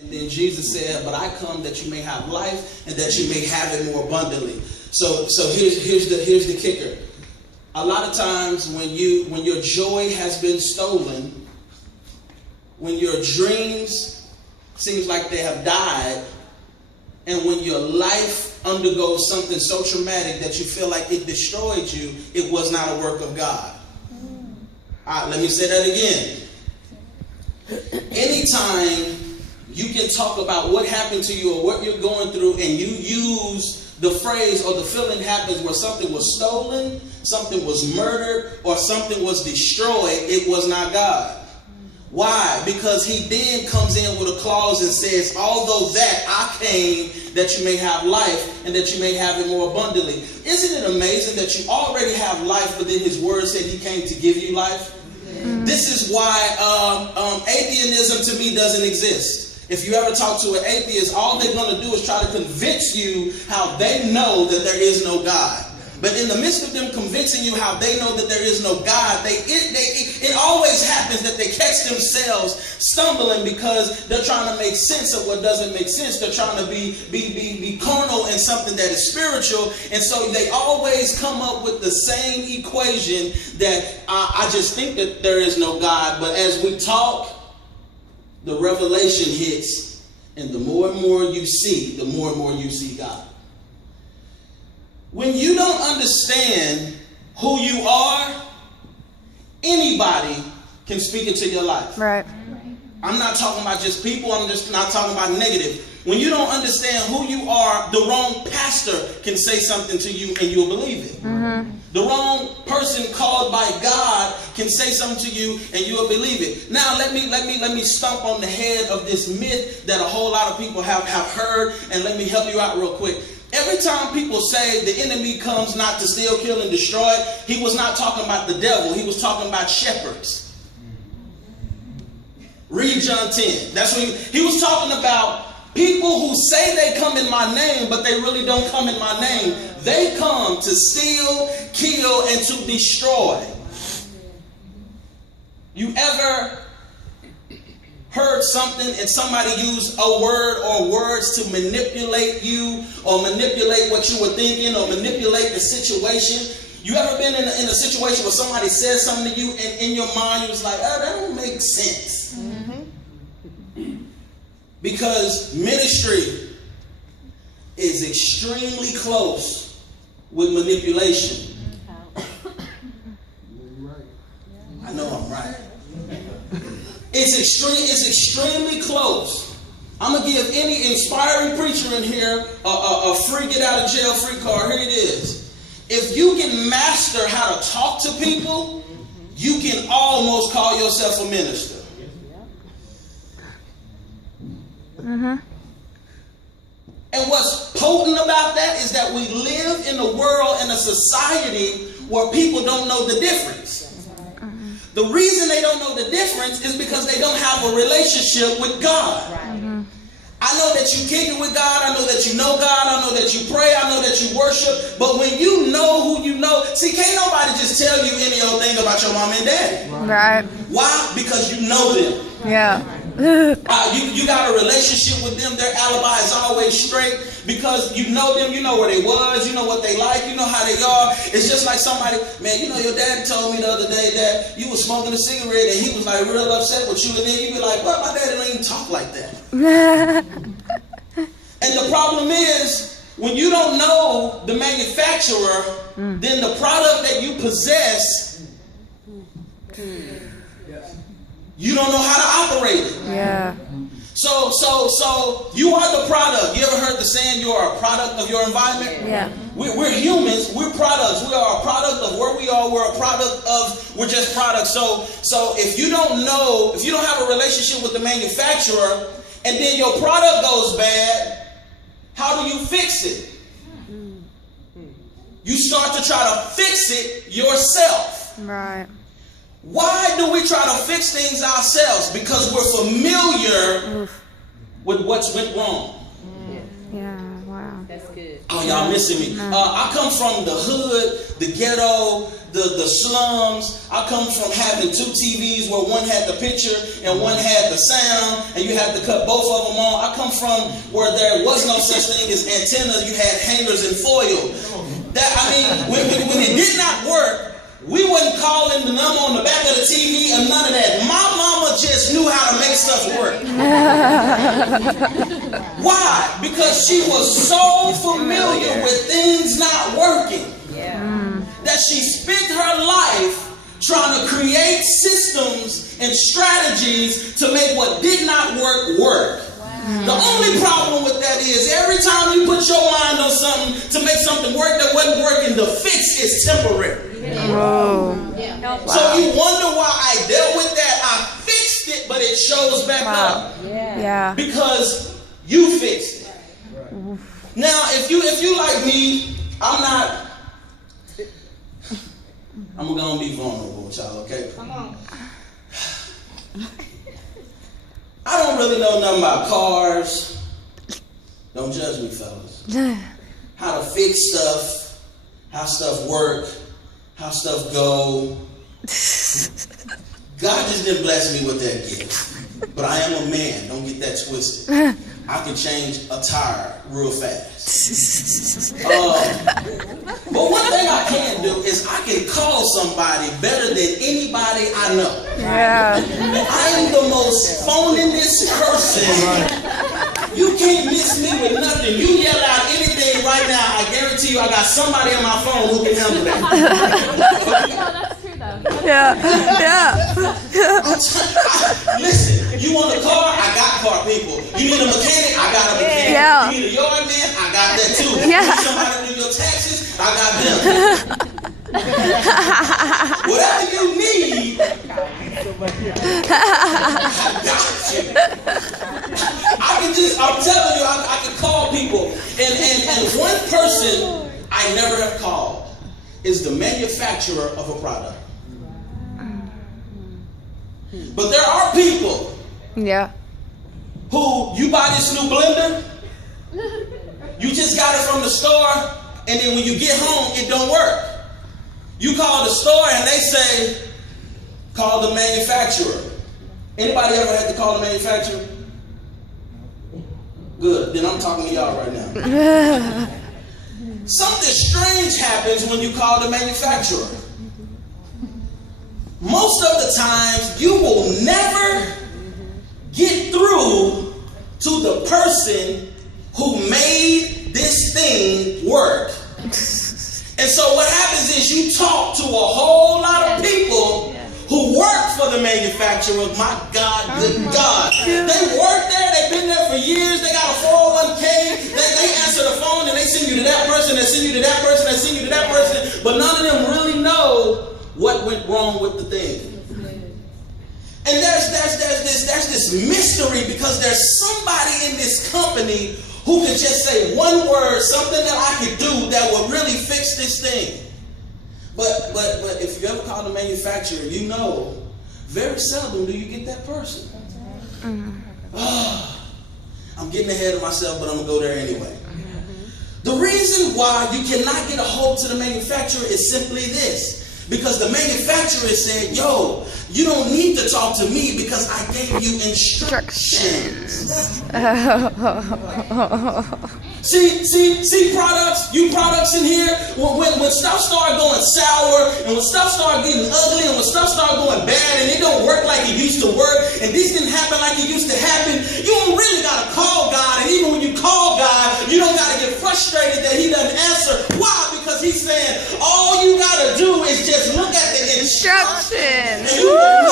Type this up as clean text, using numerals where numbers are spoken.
And then Jesus said, but I come that you may have life and that you may have it more abundantly. So here's the kicker. A lot of times when your joy has been stolen, when your dreams seems like they have died, and when your life undergoes something so traumatic that you feel like it destroyed you, it was not a work of God. All right, let me say that again. Anytime you can talk about what happened to you or what you're going through, and you use the phrase or the feeling happens where something was stolen, something was murdered, or something was destroyed, it was not God. Why? Because he then comes in with a clause and says, although that I came that you may have life and that you may have it more abundantly. Isn't it amazing that you already have life, but then his word said he came to give you life? This is why atheism to me doesn't exist. If you ever talk to an atheist, all they're going to do is try to convince you how they know that there is no God. But in the midst of them convincing you how they know that there is no God, it always happens that they catch themselves stumbling because they're trying to make sense of what doesn't make sense. They're trying to be carnal in something that is spiritual. And so they always come up with the same equation that I just think that there is no God. But as we talk, the revelation hits, and the more and more you see, the more and more you see God. When you don't understand who you are, anybody can speak into your life. Right. I'm not talking about just people. I'm just not talking about negative. When you don't understand who you are, the wrong pastor can say something to you and you'll believe it. Mm-hmm. The wrong person called by God can say something to you and you'll believe it. Now let me stomp on the head of this myth that a whole lot of people have heard, and let me help you out real quick. Every time people say the enemy comes not to steal, kill, and destroy, he was not talking about the devil. He was talking about shepherds. Read John 10. That's what he was talking about. People who say they come in my name, but they really don't come in my name. They come to steal, kill, and to destroy. You ever heard something and somebody used a word or words to manipulate you or manipulate what you were thinking or manipulate the situation? You ever been in a situation where somebody says something to you and in your mind you was like, oh, that don't make sense? Mm-hmm. Because ministry is extremely close with manipulation. I know I'm right. It's extremely close. I'm going to give any inspiring preacher in here a free get out of jail free card. Here it is. If you can master how to talk to people, you can almost call yourself a minister. Mm-hmm. And what's potent about that is that we live in a world and a society where people don't know the difference. The reason they don't know the difference is because they don't have a relationship with God. Mm-hmm. I know that you kick it with God. I know that you know God. I know that you pray. I know that you worship. But when you know who you know, see, can't nobody just tell you any old thing about your mom and daddy. Right. Why? Because you know them. Yeah. You got a relationship with them. Their alibi is always straight because you know them. You know where they was. You know what they like. You know how they are. It's just like somebody, man, you know, your dad told me the other day that you was smoking a cigarette and he was like real upset with you. And then you be like, well, my daddy don't even talk like that. And the problem is, when you don't know the manufacturer, then the product that you possess, you don't know how to operate it. Yeah. So you are the product. You ever heard the saying you are a product of your environment? Yeah. We're humans. We're products. We are a product of where we are. We're just products. So if you don't know, if you don't have a relationship with the manufacturer, and then your product goes bad, how do you fix it? You start to try to fix it yourself. Right. Why do we try to fix things ourselves? Because we're familiar with what's went wrong. Yeah, wow. That's good. Oh, y'all missing me. I come from the hood, the ghetto, the slums. I come from having 2 TVs where one had the picture and one had the sound, and you had to cut both of them on. I come from where there was no such thing as antennas. You had hangers and foil. When it did not work, we wasn't calling the number on the back of the TV and none of that. My mama just knew how to make stuff work. Why? Because she was so familiar with things not working that she spent her life trying to create systems and strategies to make what did not work. The only problem with that is every time you put your mind on something to make something work that wasn't working, the fix is temporary. Whoa. So you wonder why I dealt with that. I fixed it, but it shows back up. Yeah. Because you fixed it. Now, if you like me, I'm gonna be vulnerable with y'all, okay? Come on. I don't really know nothing about cars. Don't judge me, fellas. How to fix stuff, how stuff work, how stuff go. God just didn't bless me with that gift. But I am a man, don't get that twisted. I can change a tire real fast. But one thing I can do is I can call somebody better than anybody I know. Yeah. I am the most phoningest person. You can't miss me with nothing. You yell out anything right now, I guarantee you I got somebody on my phone who can handle that. That's true though. Yeah. Listen, you want a car? I got car people. You need a mechanic? I got a mechanic. Yeah. You need a yard man? I got that too. Yeah. You need somebody to do your taxes? I got them. Whatever you need, I got you. I'm telling you, I can call people. And one person I never have called is the manufacturer of a product. But there are people who, you buy this new blender, you just got it from the store, and then when you get home, it don't work. You call the store and they say, call the manufacturer. Anybody ever had to call the manufacturer? Good, then I'm talking to y'all right now. Something strange happens when you call the manufacturer. Most of the times, you will never get through to the person who made this thing work. And so what happens is you talk to a whole lot of people who work for the manufacturer. My God, good God. They work there, they've been there for years, they got a 401k, they answer the phone and they send you to that person, they send you to that person, they send you to that person, but none of them really know what went wrong with the thing. And there's this mystery because there's somebody in this company who can just say one word, something that I could do that would really fix this thing. But if you ever call the manufacturer, you know, very seldom do you get that person. I'm getting ahead of myself, but I'm going to go there anyway. The reason why you cannot get a hold to the manufacturer is simply this. Because the manufacturer said, yo, you don't need to talk to me because I gave you instructions. See products, you products in here, when stuff start going sour, and when stuff start getting ugly, and when stuff start going bad, and it don't work like it used to work, and this didn't happen like it used to happen, you don't really got to call God, and even when you call God, you don't got to get frustrated that he doesn't answer. Why? Because he's saying, all you got to do is just look at the instructions, and you will